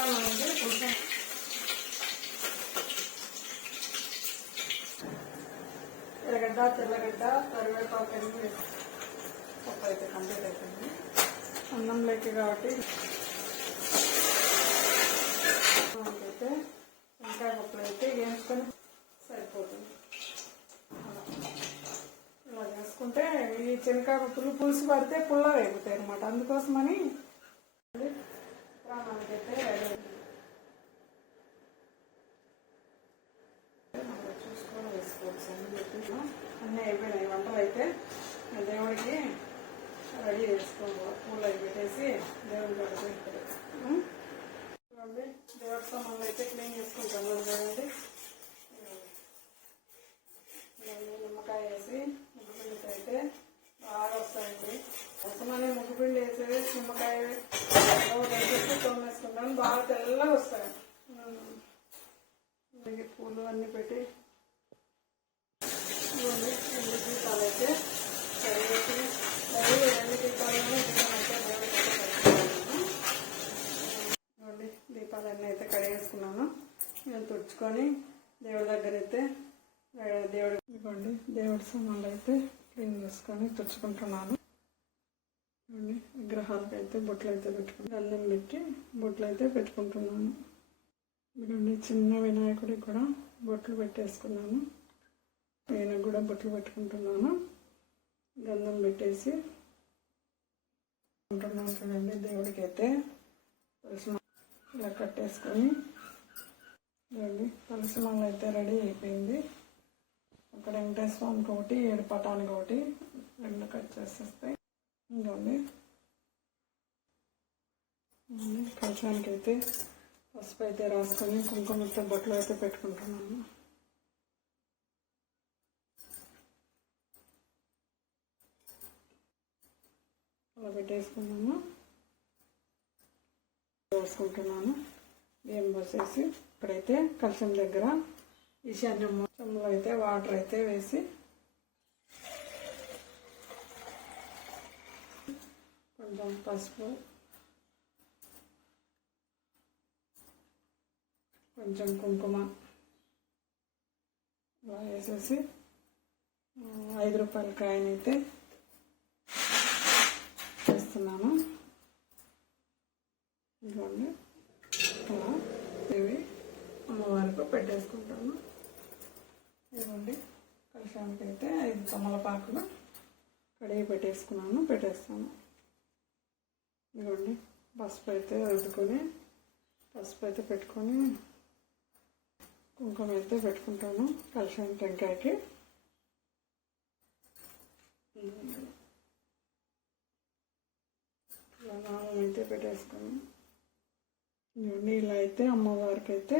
అనేది కొంచెం ఎర్రగడ్డ, తెల్లగడ్డ, కరివేపాకు అన్ని వేసి పప్పు అయితే కంప్లీట్ అయిపోయింది. అన్నం లేక కాబట్టి అయితే వంకాయ పప్పులు అయితే వేసుకొని సరిపోతుంది. ఇలా చేసుకుంటే ఈ శనగకాయ పప్పులు పులుసు పడితే పుల్లగా అయిపోతాయి అన్నమాట. అందుకోసమని మనకైతే చూసుకొని వేసుకోవచ్చు అని చెప్పి అన్నీ అయిపోయినాయి. వంటలు అయితే దేవుడికి రెడీ చేసుకోవాలి. పూలు అవి పెట్టేసి దేవుడికి పెడతాయి. చూడండి, దేవుడి సామాన్లు అయితే క్లీన్ చేసుకుంటాను. చూడండి, నిమ్మకాయ వేసి ముగ్గుపిండితో అయితే బాగా వస్తాయండి. అవసరమని ముగ్గుపిండి వేసేసి నిమ్మకాయ వేసేసి తోమేసుకుంటాను. బాగా తెల్లగా వస్తాయి. పూలు అన్నీ పెట్టి ఎండు దీపాలు అయితే కడిగేసి ఎండు దీపాలను దీపాలన్నీ అయితే కడిగేసుకున్నాను. నేను తుడుచుకొని దేవుడి దగ్గర అయితే ఇవ్వండి దేవుడి సామాన్లు అయితే క్లీన్ చేసుకొని తుడుచుకుంటున్నాను. విగ్రహాలకు అయితే బొట్లు అయితే పెట్టుకుని గంధం పెట్టి బొట్లు అయితే పెట్టుకుంటున్నాను. ఇవ్వండి చిన్న వినాయకుడికి కూడా బొట్లు పెట్టేసుకున్నాను. ఈయనకు కూడా బొట్లు పెట్టుకుంటున్నాను. గంధం పెట్టేసి ఉంటున్నాను. చూడండి, దేవుడికి అయితే తులసి ఇలా కట్టేసుకొని చూడండి తులసి మాల అయితే రెడీ అయిపోయింది. అక్కడ వెంకటేశ్వర స్వామికి ఒకటి, 7 పటానికి ఒకటి 2 కట్ చేసేస్తాయి. ఇంకోండి కలశానికి అయితే పసుపు అయితే రాసుకొని కుంకుమతో బొట్లు అయితే పెట్టుకుంటున్నాను. అలా పెట్టేసుకున్నాను. వేసుకుంటున్నాను. బియ్యం పోసేసి ఇప్పుడైతే కలశం దగ్గర ఈశాన్యం చెంబులో అయితే వాటర్ అయితే వేసి కొంచెం పసుపు, కొంచెం కుంకుమ ఇలా వేసేసి 5 రూపాయల కాయనైతే వేస్తున్నాను. ఇదిగోండి అలా ఇవి అమ్మవారికి పెట్టేసుకుంటాను. ఇదిగోండి కలశానికి అయితే 5 తమలపాకులు కడిగి పెట్టేస్తాను. ఇదిగోండి పసుపు అయితే రుద్దుకొని పసుపు అయితే పెట్టుకొని కుంకుమ అయితే పెట్టుకుంటాను కలశానికి, టెంకాయకి. నామం అయితే పెట్టేసుకొని నీళ్ళు అయితే అమ్మవారికి అయితే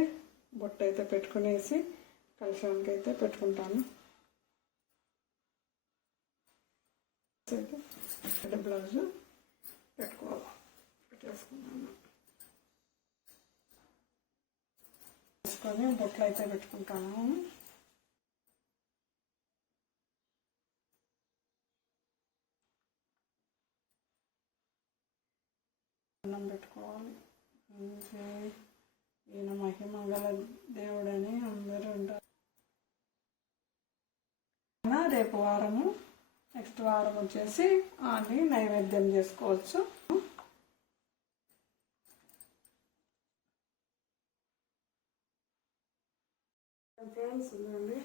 బొట్టు అయితే పెట్టుకునేసి కలశానికి అయితే పెట్టుకుంటాను. అయితే బ్లౌజు పెట్టేసుకున్నాను. వేసుకొని బొట్లు అయితే పెట్టుకుంటాను. అన్నం పెట్టుకోవాలి. ఈయన మహిమ గల దేవుడని అందరూ ఉంటారు. రేపు వారము, నెక్స్ట్ వారం వచ్చేసి అన్ని నైవేద్యం చేసుకోవచ్చు. ఫ్రెండ్స్ ఇదండి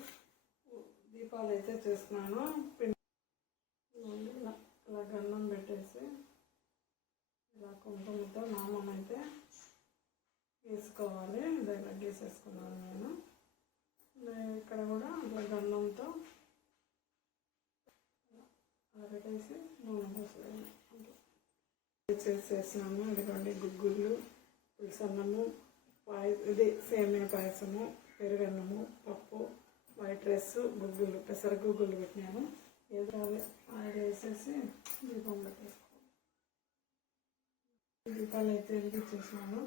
దీపాలు అయితే చేస్తున్నాను. ఇలా గన్నం పెట్టేసి ఇలా కుంకుమతో నామం అయితే వేసుకోవాలి. ఇలా గీసేసుకున్నాను నేను. ఇక్కడ కూడా ఇట్లా గన్నంతో అలా పెట్టేసి నూనె పోసేయాలి. చేసేసినాము. ఇదిగోండి గుగ్గుళ్ళు, పులుసన్నము, ఇది సేమియా పాయసము, పెరుగన్నము, పప్పు, వైట్ రైస్, గుగ్గులు, పెసర గుగ్గులు పెట్టినాము. ఏదో ఆయిల్ వేసేసి దీపం పెట్టేసుకోవాలి. దీపాలు అయితే వెలిగించేసినాను.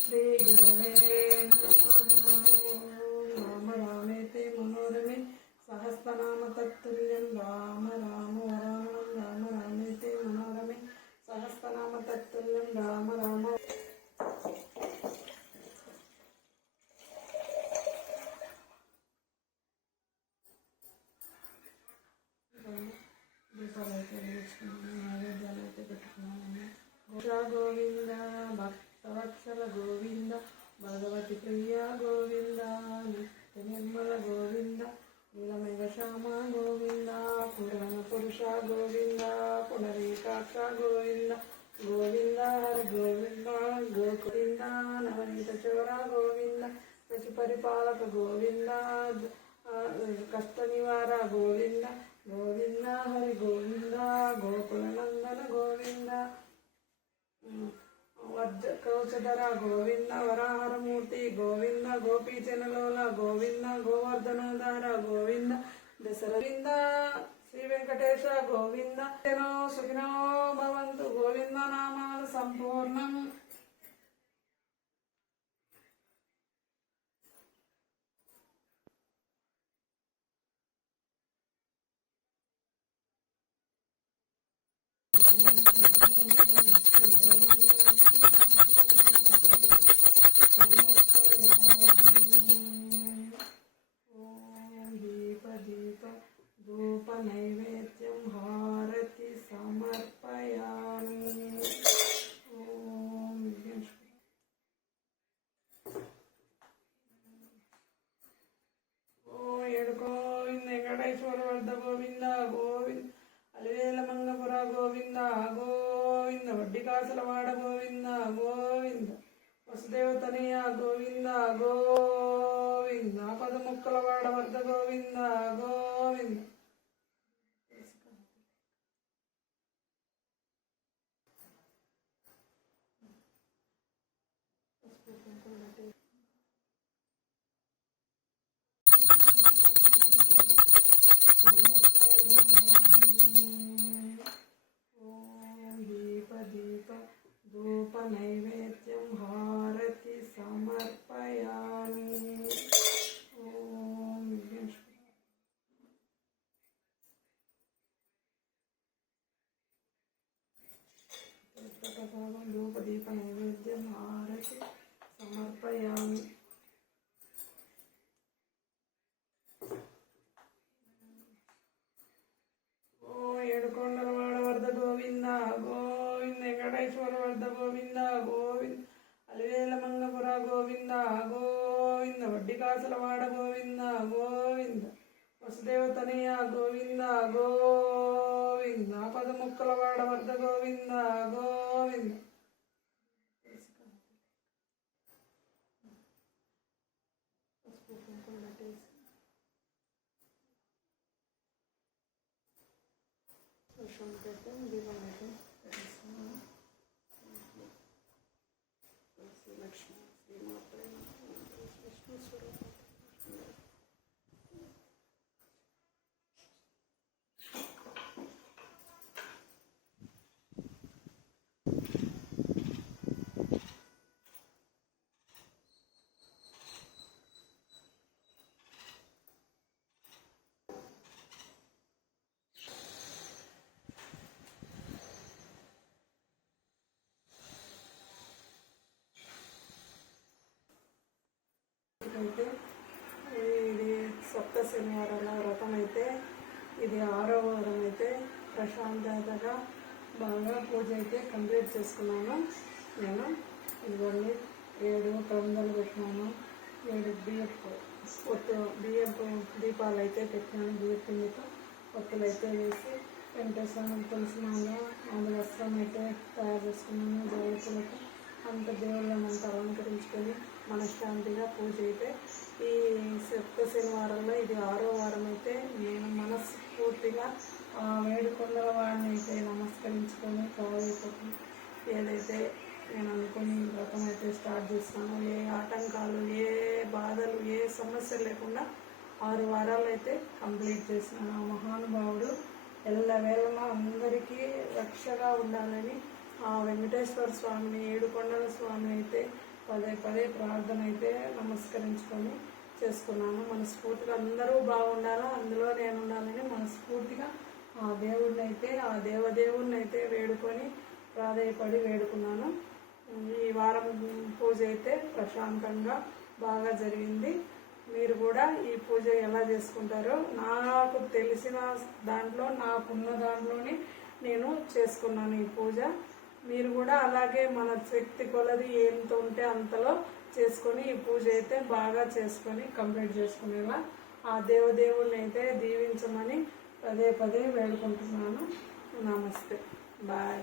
శ్రీ గురవే రామ రామేతే మనోరమే సహస్రనామ తత్తుల్యం రామ దీపాలు అయితే వెలిగించుకున్నాను, నైవేద్యాలు అయితే పెట్టుకున్నాను. గోవింద భక్తవత్సల గోవింద భగవతి ప్రియ గోవింద నిత్య నిర్మల గోవింద నీలమేఘ శ్యామ గోవింద పురాణ పురుష గోవింద పునరీకాక్ష గోవింద గోవింద హరి గోవింద గోవింద నవనీత చోర గోవింద ప్రతి పరిపాలక గోవింద కష్ట నివార గోవింద గోవింద హరి గోవింద గోకుల నందన గోవింద కౌచధర గోవింద వరాహరమూర్తి గోవింద గోపీచనలోల గోవింద గోవర్ధనోధార గోవింద దశరవింద శ్రీ వెంకటేశ గోవింద సుఖినో భవంతు గోవింద నామాల సంపూర్ణం. నైవేద్యం హారతి సమర్పయామి. ఏడు గోవింద వెంకటేశ్వర వద్ద గోవింద గోవింద అలివేల మంగపుర గోవింద గోవింద వడ్డీ కాసులవాడ గోవింద గోవింద వసుదేవతనయ గోవింద గోవింద పదముక్కలవాడ వద్ద గోవింద గోవింద. దీప ధూప నైవేద్యం హారతి సమర్పయామి. ఓం ప్రసాదం ధూప దీప నైవేద్యం హారతి సమర్పయామి. ఏడుకొండలవాడ వద్ద గోవింద గోవింద వెంకటేశ్వర వద్ద గోవింద గోవింద అలివేల మంగపుర గోవింద గోవింద వడ్డీ కాసులవాడ గోవింద గోవింద వసుదేవతనయ గోవింద గోవింద పదముక్కలవాడ వద్ద గోవింద గోవింద. దీపం అయితే పెట్టేస్తున్నాను. లక్ష్మి శ్రీమాత్రే విష్ణు స్వరూపం. అయితే ఇది సప్త శనివారాల వ్రతం అయితే ఇది 6వ వారం అయితే ప్రశాంతతగా బాగా పూజ అయితే కంప్లీట్ చేసుకున్నాను. నేను ఇవన్నీ 7 ప్రబంధాలు పెట్టినాను, 7 బియ్యపు దీపాలు అయితే పెట్టినాను. బియ్య పిండితో ఒత్తులు అయితే వేసి వెంకటేశ్వరం తులసిమాల మామూలు వస్త్రం అయితే తయారు చేసుకున్నాను. జాగ్రత్తలతో అంత దేవుళ్ళని అంతా అలంకరించుకొని మనశ్శాంతిగా పూజ అయితే ఈ సప్త శనివారంలో ఇది 6వ వారం అయితే నేను మనస్ఫూర్తిగా వేడుకొండల వాడిని అయితే నమస్కరించుకొని కావాలైపోతుంది. ఏదైతే నేను అనుకుని వ్రతం అయితే స్టార్ట్ చేస్తాను. ఏ ఆటంకాలు, ఏ బాధలు, ఏ సమస్యలు లేకుండా 6 వారాలు అయితే కంప్లీట్ చేసినాను. ఆ మహానుభావుడు ఎల్లవేళలా అందరికీ రక్షగా ఉండాలని ఆ వెంకటేశ్వర స్వామిని, ఏడుకొండల స్వామి అయితే పదే ప్రార్థన అయితే నమస్కరించుకొని చేసుకున్నాను. మనస్ఫూర్తిగా అందరూ బాగుండాలా, అందులో నేను ఉండాలని మనస్ఫూర్తిగా ఆ దేవుడిని అయితే, ఆ దేవదేవుడిని అయితే వేడుకొని ప్రాధేయపడి వేడుకున్నాను. ఈ వారం పూజ అయితే ప్రశాంతంగా బాగా జరిగింది. మీరు కూడా ఈ పూజ ఎలా చేసుకుంటారో నాకు తెలిసిన దాంట్లో నాకున్న దాంట్లోనే నేను చేసుకున్నాను ఈ పూజ. మీరు కూడా అలాగే మన శక్తి కొలది ఎంత ఉంటే అంతలో చేసుకొని ఈ పూజ అయితే బాగా చేసుకొని కంప్లీట్ చేసుకునేలా ఆ దేవుడిని అయితే దీవించమని పదే పదే వేడుకుంటున్నాను. నమస్తే, బాయ్.